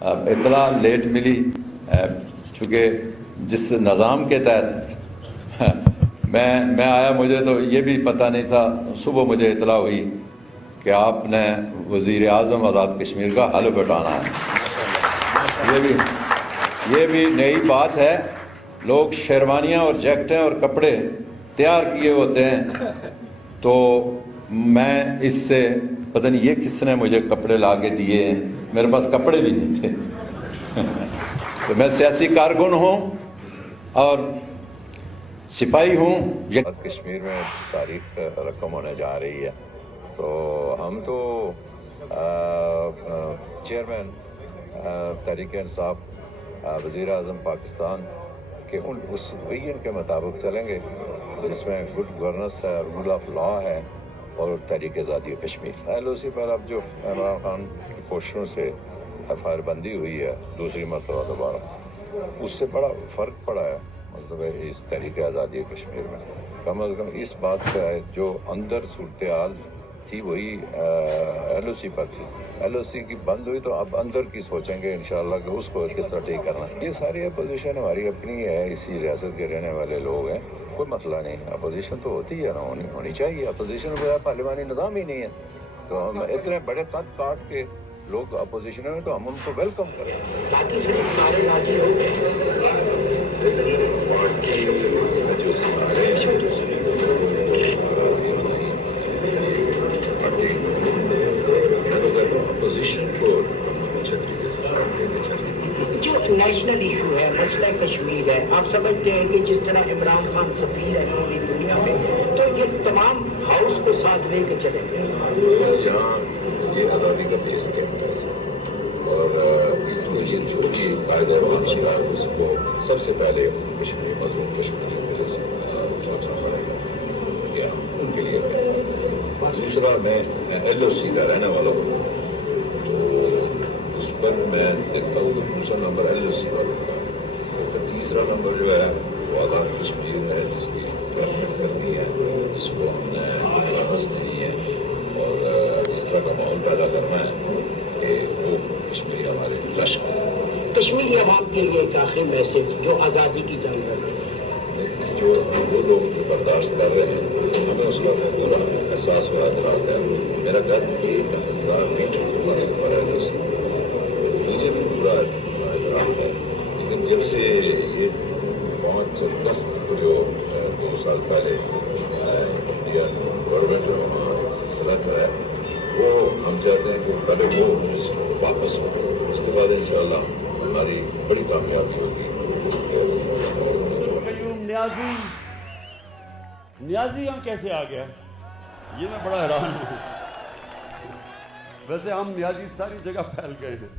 اطلاع لیٹ ملی چونکہ جس نظام کے تحت میں آیا، مجھے تو یہ بھی پتہ نہیں تھا، صبح مجھے اطلاع ہوئی کہ آپ نے وزیر اعظم آزاد کشمیر کا حلف اٹھانا ہے۔ یہ بھی نئی بات ہے، لوگ شیروانیاں اور جیکٹیں اور کپڑے تیار کیے ہوتے ہیں، تو میں اس سے پتہ نہیں یہ کس نے مجھے کپڑے لا کے دیے ہیں، میرے پاس کپڑے بھی نہیں تھے۔ تو میں سیاسی کارکن ہوں اور سپاہی ہوں۔ کشمیر میں تاریخ رقم ہونے جا رہی ہے، تو ہم تو چیئرمین تحریک انصاف وزیر اعظم پاکستان کے اس ویژن کے مطابق چلیں گے جس میں گڈ گورننس ہے، رول آف لا ہے اور تحریک آزادی کشمیر۔ ایل او سی پر اب جو عمران خان کی کوششوں سے ایف آئی آر بندی ہوئی ہے دوسری مرتبہ دوبارہ، اس سے بڑا فرق پڑا ہے مطلب اس تحریک آزادی کشمیر میں۔ کم از کم اس بات کا جو اندر صورتحال تھی وہی ایل او سی پر تھی۔ ایل او سی کی بند ہوئی تو اب اندر کی سوچیں گے انشاءاللہ کہ اس کو کس طرح ٹھیک کرنا۔ یہ ساری اپوزیشن ہماری اپنی ہے، اسی ریاست کے رہنے والے لوگ ہیں، کوئی مسئلہ نہیں، اپوزیشن تو ہوتی ہے نا، ہونی چاہیے۔ اپوزیشن بغیر پارلیمانی نظام ہی نہیں ہے، تو ہم اتنے بڑے قد کاٹ کے لوگ اپوزیشن میں تو ہم ان کو ویلکم کریں۔ باقی پھر سارے راضی ہو گئے، جو سارے اپوزیشن کو اچھے طریقے سے جو نیشنل ایشو ہے، مسئلہ کشمیر ہے، آپ سمجھتے ہیں کہ جس طرح عمران خان سفیر ہے پوری دنیا میں، تو یہ تمام ہاؤس کو ساتھ لے کے چلیں گے؟ یہاں یہ آزادی کا بیس کیمپ ہے اور اس کے لیے جو بھی قاعدہ وہاں ہے اس کو سب سے پہلے کشمیری مضمون کشمیری پہلے سے سوچنا پڑے گا، یا ان کے لیے دوسرا میں ایل او سی کا رہنے والا ہوں، تو اس پر میں دیکھتا ہوں کہ دوسرا نمبر ایل او سی کا ہوگا، تو تیسرا نمبر جو ہے وہ آزاد کشمیر ہے جس کی ڈیولپمنٹ کرنی ہے، جس کو ہم نے واپس نہیں ہے اور اس طرح کا ماحول پیدا کرنا ہے کہ وہ کشمیری ہمارے لشکر کشمیری عوام کے لیے ایک آخری میسج جو آزادی کی جنگ ہے، جو وہ لوگ جو برداشت کر رہے ہیں ہمیں اس کا پورا احساس ہوا ادراک ہے۔ میرا گھر 1000 میٹر کے فاصلے پر ہے، مجھے بھی پورا ادراک ہے، لیکن جب سے یہ 5 اگست کو جو 2 سال پہلے انڈیا گورنمنٹ میں وہاں ایک سلسلہ چلا ہے، وہ ہم چاہتے ہیں کہ پہلے وہ اس کو واپس ہو، اس کے بعد انشاءاللہ ہماری بڑی کامیابی ہوگی۔ نیازی یہاں کیسے آ گیا، یہ میں بڑا حیران ہوں۔ ویسے ہم نیازی ساری جگہ پھیل گئے ہیں۔